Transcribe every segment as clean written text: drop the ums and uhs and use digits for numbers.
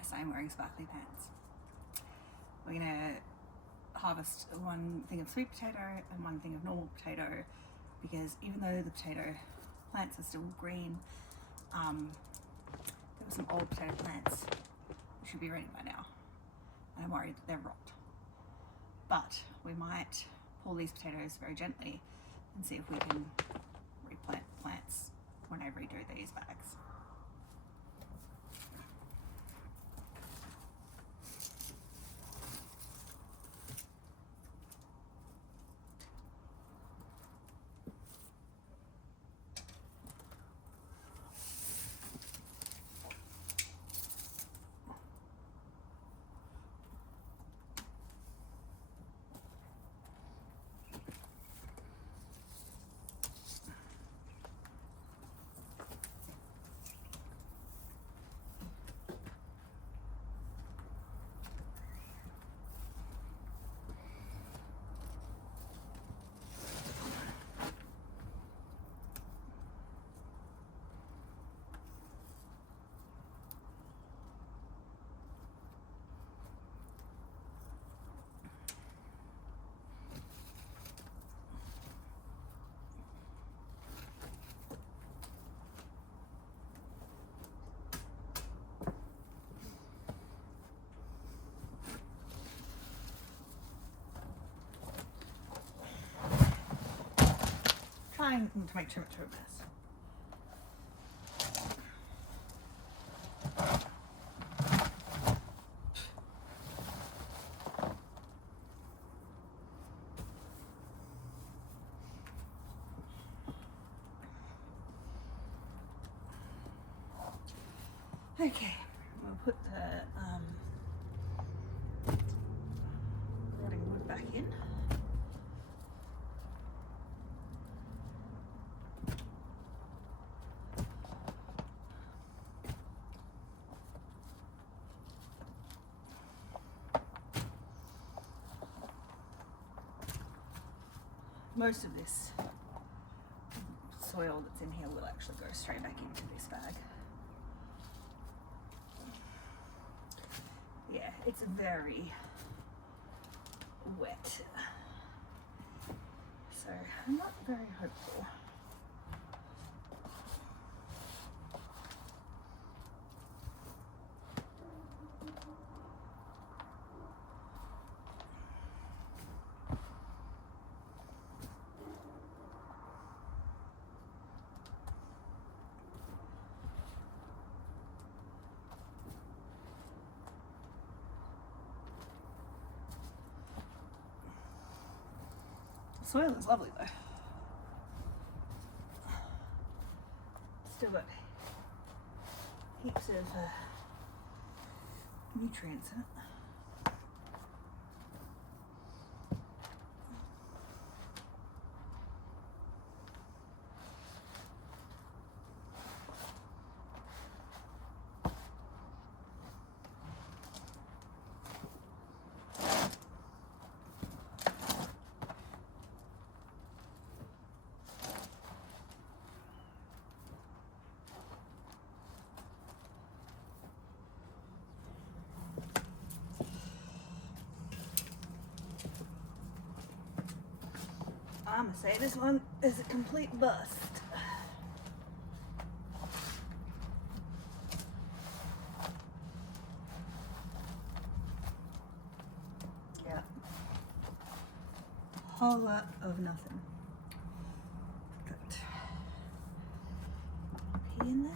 yes, I'm wearing sparkly pants. We're gonna harvest one thing of sweet potato and one thing of normal potato, because even though the potato plants are still green, there were some old potato plants which should be ready by now, and I'm worried that they're rot. But we might pull these potatoes very gently and see if we can replant plants when I redo these bags. Trying to make too much of a mess. Okay, we'll put the rotting wood back in. Most of this soil that's in here will actually go straight back into this bag. Yeah, it's very wet, so I'm not very hopeful. Soil is lovely though. Still got heaps of nutrients in it. I'm gonna say this one is a complete bust. Yeah. Whole lot of nothing. Put pea in there.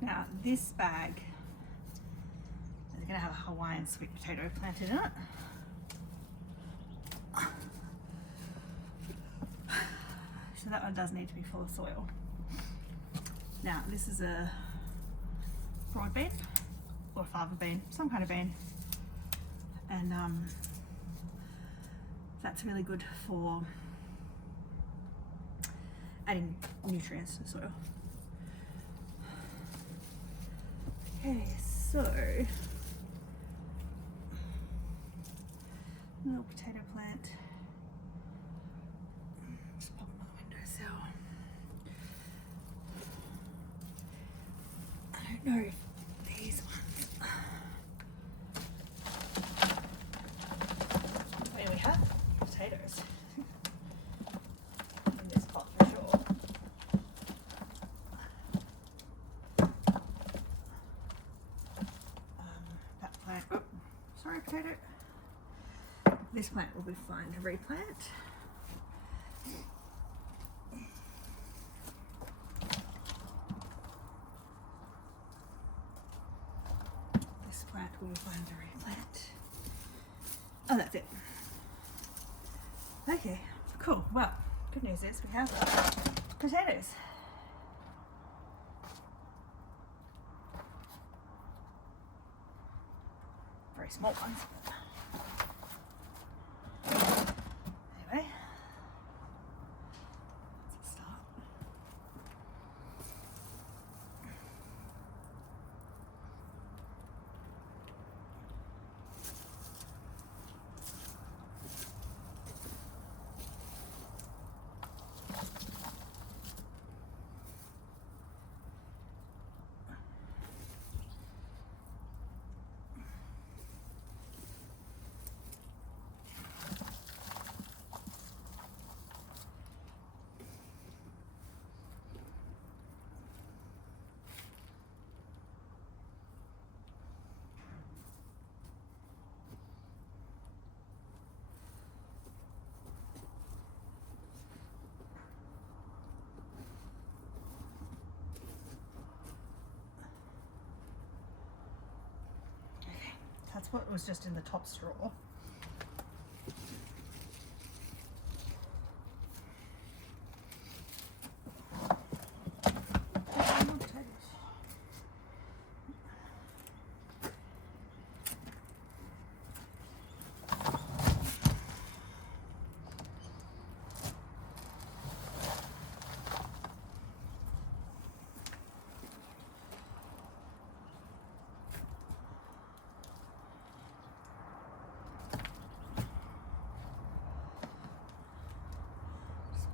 Now this bag is going to have a Hawaiian sweet potato planted in it. So that one does need to be full of soil. Now this is a broad bean or fava bean, some kind of bean, and that's really good for adding nutrients to the soil. Okay, so Little potato plant. Just pop on the windowsill. I don't know if these ones. I mean, we have potatoes in this pot for sure. That plant. Oh, sorry, potato. This plant will be fine to replant. This plant will be fine to replant. Oh, that's it. Okay, cool. Well, good news is we have potatoes. Very small ones. But anyway, let's start. That's what was just in the top straw.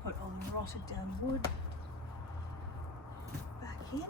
Put all the rotted down wood back in.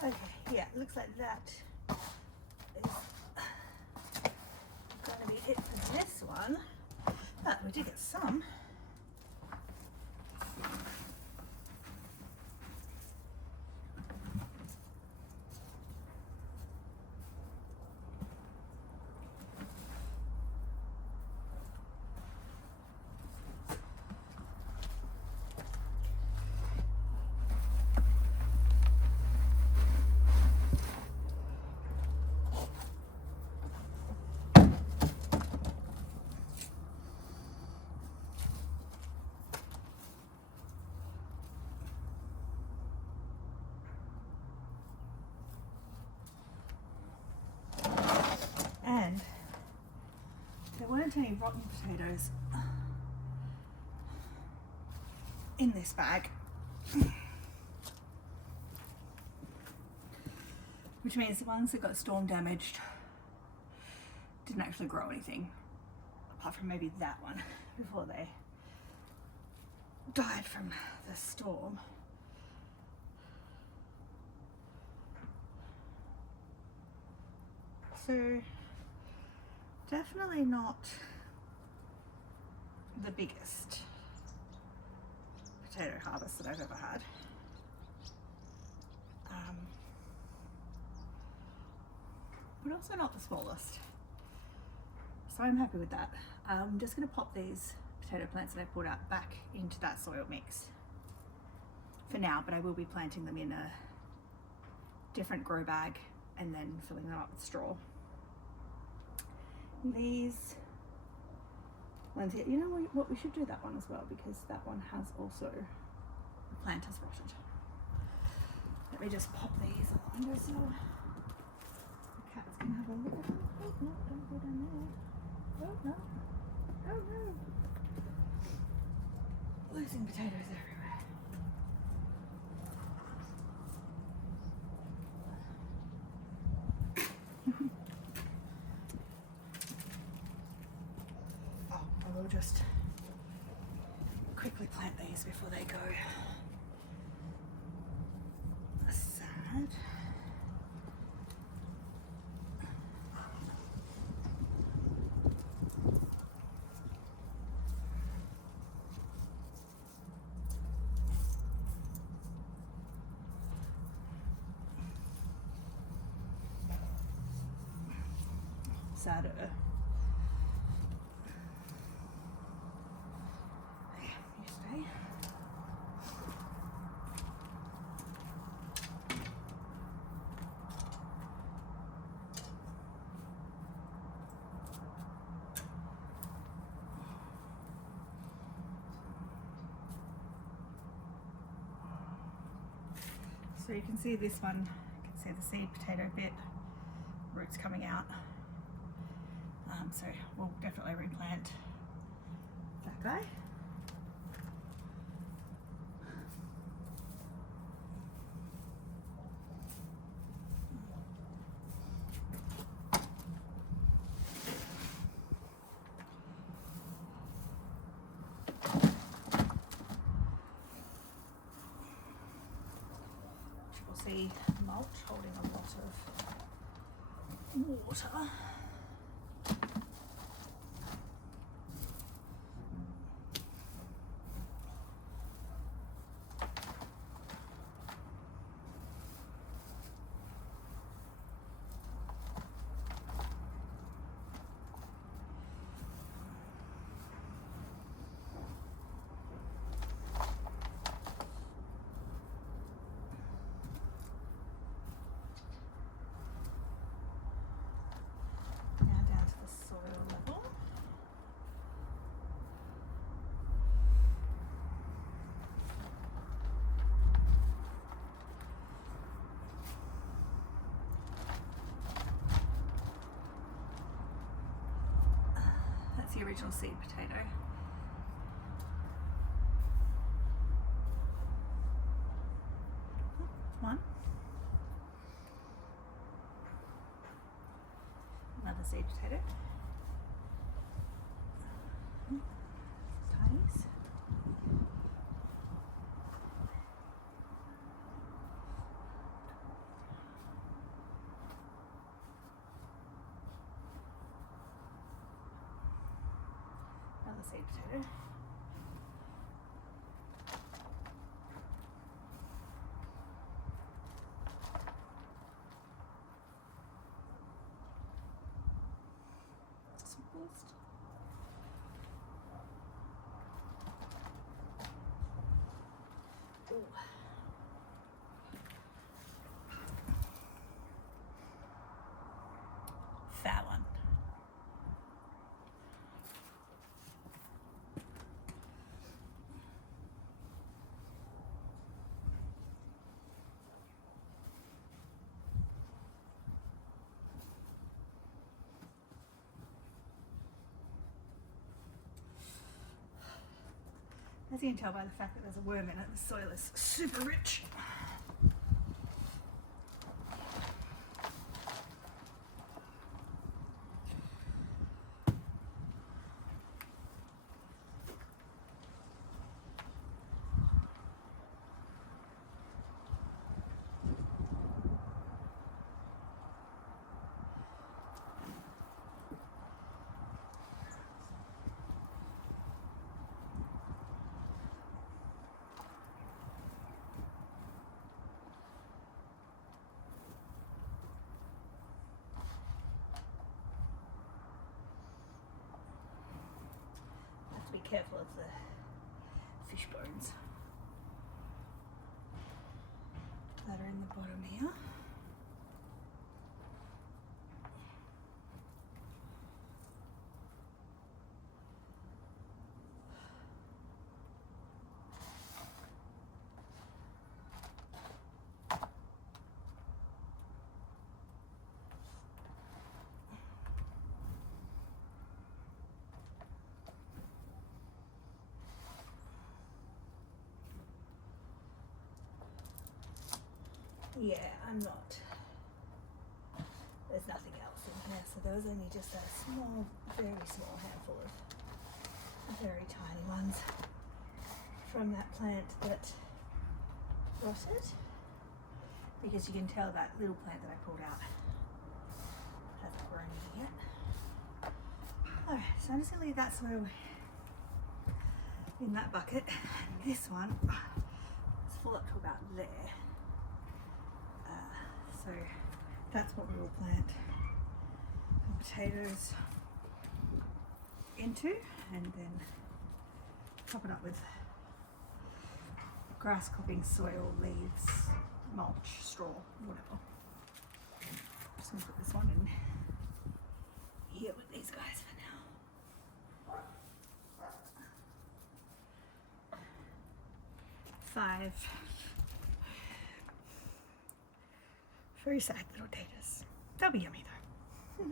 Okay, yeah, it looks like that is going to be it for this one. But we did get some. aren't any rotten potatoes in this bag, which means the ones that got storm damaged didn't actually grow anything, apart from maybe that one before they died from the storm. So definitely not the biggest potato harvest that I've ever had. But also not the smallest. So I'm happy with that. I'm just going to pop these potato plants that I pulled out back into that soil mix for now, but I will be planting them in a different grow bag and then filling them up with straw. These ones here, you know what, we should do that one as well, because that one has also, the plant has rotted. Let me just pop these on the windowsill. The cat's gonna have a look at them. Oh no, don't go down there. Oh no, oh no. Losing potatoes everywhere. Oh, I will just quickly plant these before they go sad. Sadder. Okay, you stay. So you can see this one, you can see the seed potato bit, roots coming out. So we'll definitely replant that guy. We'll see mulch holding a lot of water. The original seed potato. One. Another seed potato. Tattys. Another seed potato. Simplest. Ooh. Fat one. As you can tell by the fact that there's a worm in it, the soil is super rich. Be careful of the fish bones that are in the bottom here. Yeah, I'm not. There's nothing else in here, so there was only just a small, very small handful of very tiny ones from that plant that rotted. Because you can tell that little plant that I pulled out hasn't grown any yet. Alright, so I'm just going to leave that soil in that bucket. And this one is full up to about there. So that's what we will plant the potatoes into, and then top it up with grass clipping, soil, leaves, mulch, straw, whatever. I'm just going to put this one in here with these guys for now. 5 very sad little taters. They'll be yummy though.